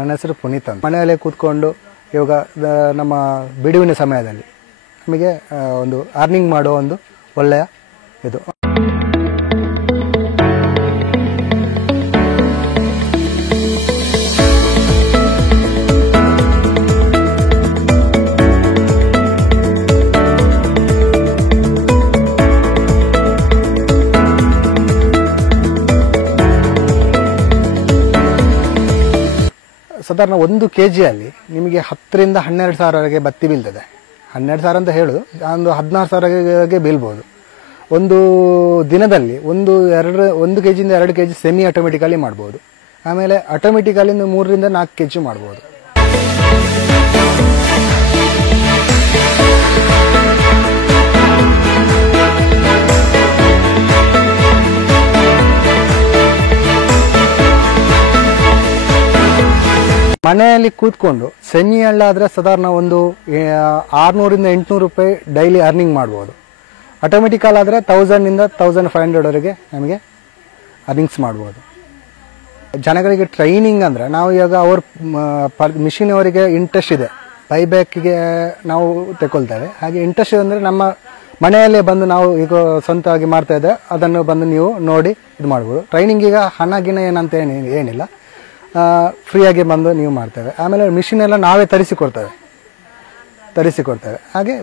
ನನ್ನ ಹೆಸರು ಪುನೀತ್ ಅಂತ. ಮನೆಯಲ್ಲೇ ಕೂತ್ಕೊಂಡು ಇವಾಗ ನಮ್ಮ ಬಿಡುವಿನ ಸಮಯದಲ್ಲಿ ನಮಗೆ ಒಂದು ಅರ್ನಿಂಗ್ ಮಾಡೋ ಒಂದು ಒಳ್ಳೆಯ ಇದು. ಸಾಧಾರಣ 1 kg ಅಲ್ಲಿ ನಿಮಗೆ 10 ರಿಂದ 12 ಸಾವಿರವರೆಗೆ ಬತ್ತಿ ಬೀಳ್ತದೆ. 12 ಸಾವಿರ ಅಂತ ಹೇಳೋದು, ಒಂದು 16 ಸಾವಿರಗೆ ಬೀಳ್ಬೋದು. ಒಂದು ದಿನದಲ್ಲಿ 1 kg ಇಂದ 2 kg ಸೆಮಿ ಆಟೋಮೆಟಿಕಲಿ ಮಾಡ್ಬೋದು. ಆಮೇಲೆ ಆಟೋಮೆಟಿಕಲಿ 3 ರಿಂದ 4 kg ಮಾಡ್ಬೋದು. ಮನೆಯಲ್ಲಿ ಕೂತ್ಕೊಂಡು ಸೆಮಿ ಅಲ್ಲಾದರೆ ಸಾಧಾರಣ ಒಂದು 600 ರಿಂದ 800 ರೂಪಾಯಿ ಡೈಲಿ ಅರ್ನಿಂಗ್ ಮಾಡ್ಬೋದು. ಆಟೋಮೆಟಿಕಲ್ ಆದರೆ 1000 ನಿಂದ 1500 ವರೆಗೆ ನಮಗೆ ಅರ್ನಿಂಗ್ಸ್ ಮಾಡ್ಬೋದು. ಜನಗಳಿಗೆ ಟ್ರೈನಿಂಗ್ ಅಂದರೆ ನಾವು ಇವಾಗ ಮಿಷಿನ್ ಅವರಿಗೆ ಇಂಟ್ರೆಸ್ಟ್ ಇದೆ, ಬೈಬ್ಯಾಕ್ಗೆ ನಾವು ತಗೊಳ್ತೇವೆ. ಹಾಗೆ ಇಂಟ್ರೆಸ್ಟ್ ಇದೆ ಅಂದರೆ ನಮ್ಮ ಮನೆಯಲ್ಲೇ ಬಂದು ನಾವು ಈಗ ಸ್ವಂತವಾಗಿ ಮಾಡ್ತಾ ಇದ್ದೆ, ಅದನ್ನು ಬಂದು ನೀವು ನೋಡಿ ಇದು ಮಾಡ್ಬೋದು. ಟ್ರೈನಿಂಗ್ ಈಗ ಹಣ ಗಿಣ ಏನಂತ ಏನಿಲ್ಲ, ಫ್ರೀಯಾಗಿ ಬಂದು ನೀವು ಮಾಡ್ತೇವೆ. ಆಮೇಲೆ ಮಿಷಿನ್ ಎಲ್ಲ ನಾವೇ ತರಿಸಿಕೊಡ್ತೇವೆ. ಹಾಗೆ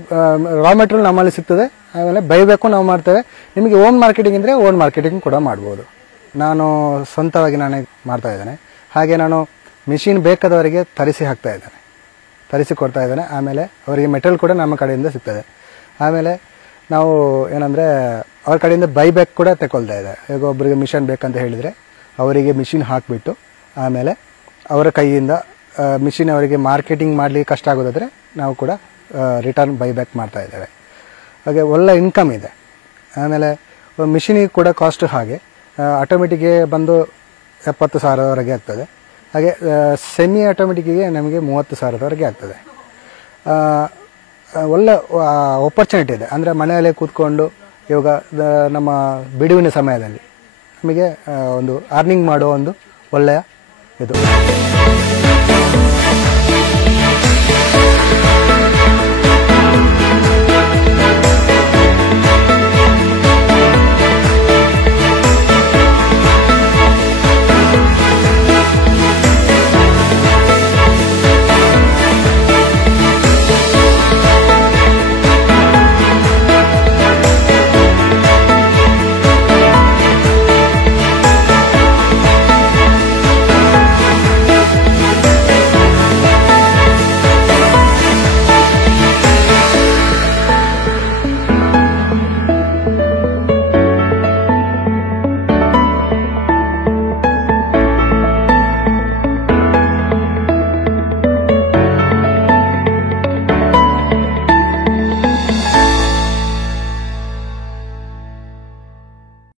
ರಾ ಮೆಟೀರಿಯಲ್ ನಮ್ಮಲ್ಲಿ ಸಿಗ್ತದೆ. ಆಮೇಲೆ ಬೈಬೇಕು ನಾವು ಮಾಡ್ತೇವೆ. ನಿಮಗೆ ಓನ್ ಮಾರ್ಕೆಟಿಂಗ್ ಇದ್ದರೆ ಓನ್ ಮಾರ್ಕೆಟಿಂಗ್ ಕೂಡ ಮಾಡ್ಬೋದು. ನಾನು ಸ್ವಂತವಾಗಿ ನಾನೇ ಮಾಡ್ತಾ ಇದ್ದೇನೆ. ಹಾಗೆ ನಾನು ಮಿಷಿನ್ ಬೇಕಾದವರಿಗೆ ತರಿಸಿಕೊಡ್ತಾ ಇದ್ದೇನೆ. ಆಮೇಲೆ ಅವರಿಗೆ ಮೆಟೀರಿಯಲ್ ಕೂಡ ನಮ್ಮ ಕಡೆಯಿಂದ ಸಿಗ್ತದೆ. ಆಮೇಲೆ ನಾವು ಏನಂದರೆ ಅವ್ರ ಕಡೆಯಿಂದ ಬೈಬ್ಯಾಕ್ ಕೂಡ ತಗೊಳ್ತಾ ಇದೆ. ಈಗ ಒಬ್ಬರಿಗೆ ಮಿಷನ್ ಬೇಕಂತ ಹೇಳಿದರೆ ಅವರಿಗೆ ಮಿಷಿನ್ ಹಾಕಿಬಿಟ್ಟು ಆಮೇಲೆ ಅವರ ಕೈಯಿಂದ ಮಿಷಿನ್ ಅವರಿಗೆ ಮಾರ್ಕೆಟಿಂಗ್ ಮಾಡಲಿಕ್ಕೆ ಕಷ್ಟ ಆಗೋದಾದರೆ ನಾವು ಕೂಡ ರಿಟರ್ನ್ ಬೈಬ್ಯಾಕ್ ಮಾಡ್ತಾ ಇದ್ದೇವೆ. ಹಾಗೆ ಒಳ್ಳೆ ಇನ್ಕಮ್ ಇದೆ. ಆಮೇಲೆ ಮಿಷಿನಿಗೆ ಕೂಡ ಕಾಸ್ಟ್ ಹಾಗೆ ಆಟೋಮೆಟಿಕ್ಗೆ ಬಂದು 70 ಸಾವಿರದವರೆಗೆ ಆಗ್ತದೆ. ಹಾಗೆ ಸೆಮಿ ಆಟೋಮೆಟಿಕ್ಕಿಗೆ ನಮಗೆ 30 ಸಾವಿರದವರೆಗೆ ಆಗ್ತದೆ. ಒಳ್ಳೆ ಆಪರ್ಚುನಿಟಿ ಇದೆ. ಅಂದರೆ ಮನೆಯಲ್ಲೇ ಕೂತ್ಕೊಂಡು ಇವಾಗ ನಮ್ಮ ಬಿಡುವಿನ ಸಮಯದಲ್ಲಿ ನಮಗೆ ಒಂದು ಅರ್ನಿಂಗ್ ಮಾಡೋ ಒಂದು ಒಳ್ಳೆಯ ಇದು.